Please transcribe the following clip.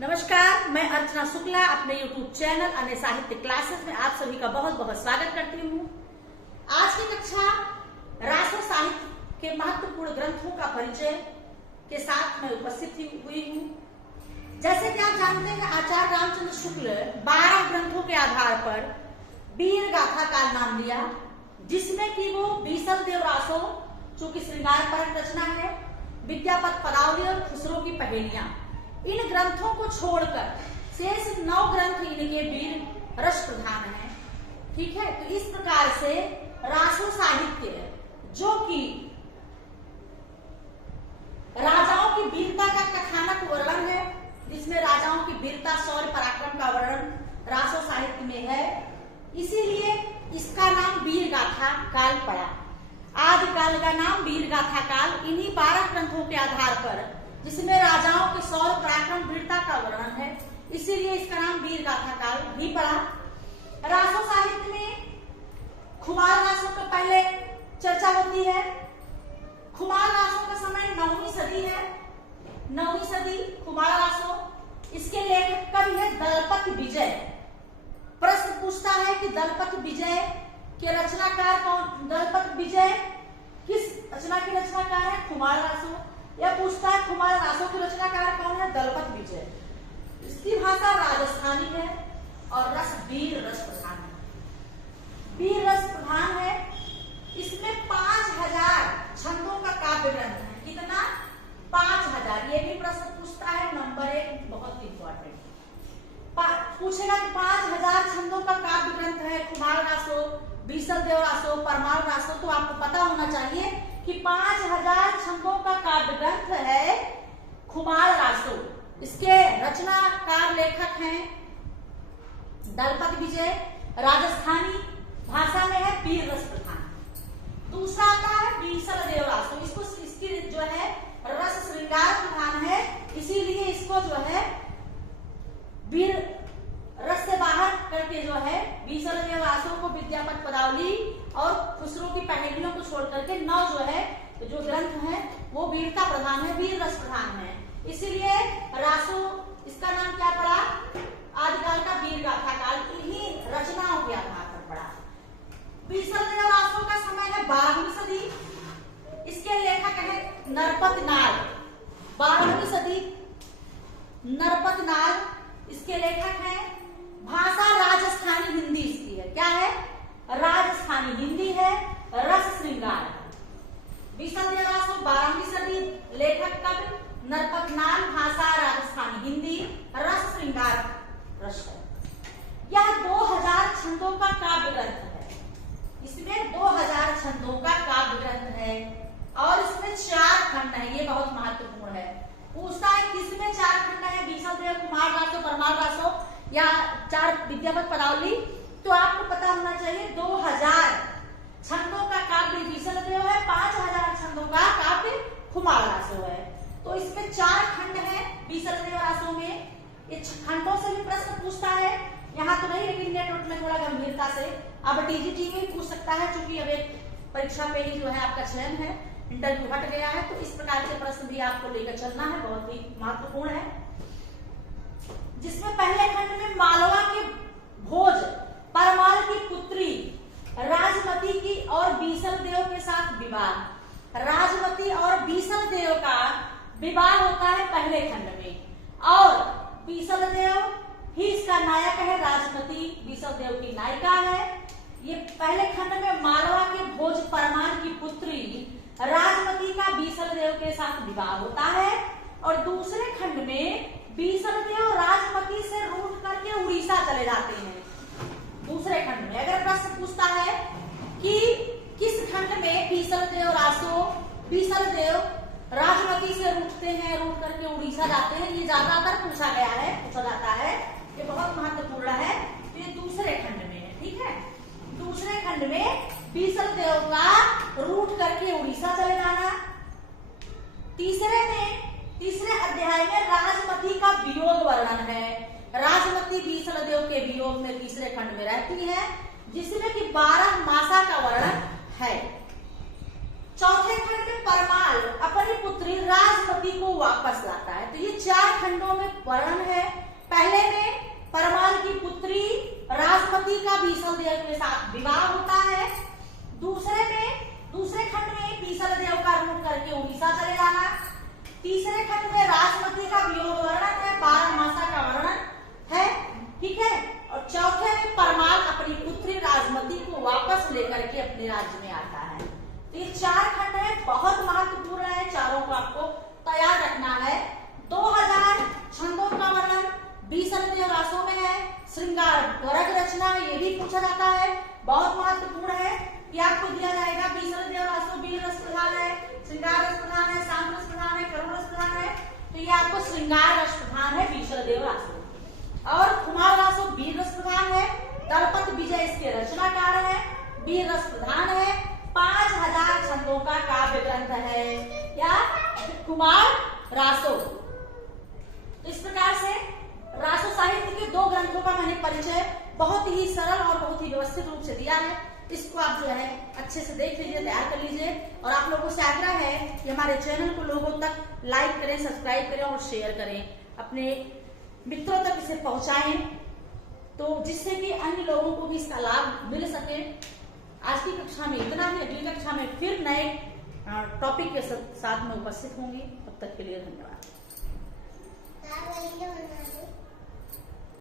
नमस्कार, मैं अर्चना शुक्ला अपने YouTube चैनल अन्य साहित्य क्लासेस में आप सभी का बहुत बहुत स्वागत करती हूँ। आज की कक्षा राष्ट्र साहित्य के महत्वपूर्ण ग्रंथों का परिचय के साथ मैं उपस्थित हुई हूँ। जैसे कि आप जानते हैं, आचार्य रामचंद्र शुक्ल 12 ग्रंथों के आधार पर वीर गाथा का नाम लिया, जिसमें कि वो बीसल देव रासो जो कि श्रृंगार परक रचना है, विद्यापत पदावली और खुसरो की पहेलियां, इन ग्रंथों को छोड़कर शेष 9 ग्रंथ इनके वीर रस प्रधान हैं। ठीक है, तो इस प्रकार से रासो साहित्य जो कि राजाओं की वीरता का कथानक वर्णन है, जिसमें राजाओं की वीरता शौर्य पराक्रम का वर्णन रासो साहित्य में है, इसीलिए इसका नाम वीर गाथा काल पड़ा। आदिकाल का नाम वीर गाथा काल इन्हीं 12 ग्रंथों के आधार पर, जिसमें राजाओं के शौर्य पराक्रम वीरता का वर्णन है, इसीलिए इसका नाम वीर गाथा काल भी पड़ा। रासो साहित्य में खुमार रासो का पहले चर्चा होती है। खुमार रासो का समय 9वीं सदी है, 9वीं सदी खुमार रासो। इसके लेखक कवि है दलपत विजय। प्रश्न पूछता है कि दलपत विजय के रचनाकार कौन? दलपत विजय किस रचना की रचनाकार है? खुमार रासो। यह पूछता है खुमार रासो की रचनाकार कौन है? दलपत विजय। इसकी भाषा राजस्थानी है और रस वीर रस प्रधान है। वीर रस प्रधान है। इसमें 5000 छंदों का काव्य ग्रंथ है। कितना? 5000। ये भी प्रश्न पूछता है, नंबर 1 बहुत इंपॉर्टेंट पूछेगा कि 5000 छंदों का काव्य ग्रंथ है खुमार रासो, बीसल देव रासो, परमार रासो। तो आपको पता होना चाहिए कि 5000 छंदों का काव्य ग्रंथ है खुमार रासो। इसके रचनाकार लेखक हैं दलपत विजय, राजस्थानी भाषा में है, वीर रस प्रधान। दूसरा आता है बीसल देव रासो। इसकी जो है रस श्रृंगार प्रधान है, इसीलिए इसको जो है वीर रस से बाहर करके जो है बीसल देव रासो को विद्यापत पदावली और खुसरो की पहेलियों को छोड़ करके 9 जो है जो ग्रंथ हैं वो वीरता प्रधान है, वीर रस प्रधान है। इसीलिए रासो इसका नाम क्या पड़ा? आदिकाल का वीर गाथा काल इन्हीं रचनाओं के आधार पर पड़ा। बीसल देव रासो का समय है 12वीं सदी। इसके लेखक है नरपत नाग। 12वीं सदी नरपत नाग इसके लेखक हैं। भाषा राजस्थानी हिंदी इसकी है। क्या है? राजस्थानी हिंदी है, रस श्रृंगार है। बीसल देव रासो 12वीं सदी, लेखक कवि नरपत नाग, भाषा राजस्थानी हिंदी, रस श्रृंगार रस है। यह 2000 छंदों का काव्य ग्रंथ है। इसमें 2000 छंदों का काव्य ग्रंथ है और इसमें 4 खंड है। ये बहुत महत्वपूर्ण है। पूछता है किसमें 4 खंड है? बीसल देव, खुमार रासो, परमार रासो या 4 विद्यापत पदावली। तो आपको पता होना चाहिए 2000 छंदों का काव्य बीसल देव है, 5000 छंदों का काव्य खुमार रासो है। तो इसमें 4 खंड है बीसल देव रासो में। ये खंडों से भी प्रश्न पूछता है, यहाँ तो नहीं, लेकिन नेटवर्क में थोड़ा गंभीरता से अब टीजीटी में पूछ सकता है, क्योंकि अब एक परीक्षा पे ही जो है आपका चयन है, इंटरव्यू हट गया है। तो इस प्रकार के प्रश्न भी आपको लेकर चलना है, बहुत ही महत्वपूर्ण है। जिसमें पहले खंड में मालवा के भोज परमाल की पुत्री राजमती की और बीसल देव के साथ विवाह। राजमती और बीसल देव का विवाह होता है पहले खंड में, और बीसल देव ही इसका नायक है, राजमती बीसल देव की नायिका है। ये पहले खंड में मालवा के भोज परमाल की पुत्री राजमती का बीसल देव के साथ विवाह होता है, और दूसरे खंड में बीसल देव राजमती से रूठ करके उड़ीसा चले जाते हैं। दूसरे खंड में अगर प्रश्न पूछता है कि किस खंड में बीसल देव राजमती से रूठते हैं, रूठ करके उड़ीसा जाते हैं, ये ज्यादातर पूछा जाता है, ये बहुत महत्वपूर्ण है। तो ये दूसरे खंड में है। ठीक है, दूसरे खंड में बीसल देव का रूठ करके उड़ीसा चले जाना। तीसरे अध्याय में राजमती का वियोग वर्णन है। राजमती बीसल देव के वियोग में तीसरे खंड में रहती है, जिसमें कि 12 मासा का वर्णन है। चौथे खंड में परमाल अपनी पुत्री राजमती को वापस लाता है। तो ये 4 खंडों में वर्णन है। पहले में परमाल की पुत्री राजमती का भीषणदेव के साथ विवाह होता है। दूसरे खंड में भीषणदेव का रूप करके उड़ीसा चले जाना। तीसरे खंड में राजमती का वियोग वर्णन है, 12 मासा का वर्णन है, ठीक है। और चौथे में परमाल अपनी पुत्री राजमती को वापस लेकर के अपने राज्य में आता है। तो ये 4 खंड है, बहुत महत्वपूर्ण है, चारों को आपको तैयार रखना है। 2000 छंदों का वर्णन भीषणदेव रासों में है। श्रृंगार वर्ग रचना ये भी पूछा जाता है, बहुत महत्वपूर्ण है कि आपको दिया जाएगा। भीषणदेव रासों वीर रस प्रधान है, श्रृंगार रस प्रधान है, शांत रस प्रधान है, करुण रस प्रधान है। तो ये आपको श्रृंगार रस प्रधान है भीषणदेव रासों। और कुमार रासों वीर रस प्रधान है। दलपत विजय इसके रचनाकार है, वीर रस प्रधान है। 5000 छंदों का काव्य ग्रंथ है क्या? कुमार रासो। तो इस प्रकार से रासो साहित्य के 2 ग्रंथों का मैंने परिचय बहुत ही सरल और बहुत ही व्यवस्थित रूप से दिया है। इसको आप जो है अच्छे से देख लीजिए, तैयार कर लीजिए। और आप लोगों से आग्रह है कि हमारे चैनल को लोगों तक लाइक करें, सब्सक्राइब करें और शेयर करें, अपने मित्रों तक इसे पहुंचाएं, तो जिससे कि अन्य लोगों को भी इसका लाभ मिल सके। आज की कक्षा में इतना ही। अगली कक्षा में फिर नए टॉपिक के साथ में उपस्थित होंगी। तब तक के लिए धन्यवाद।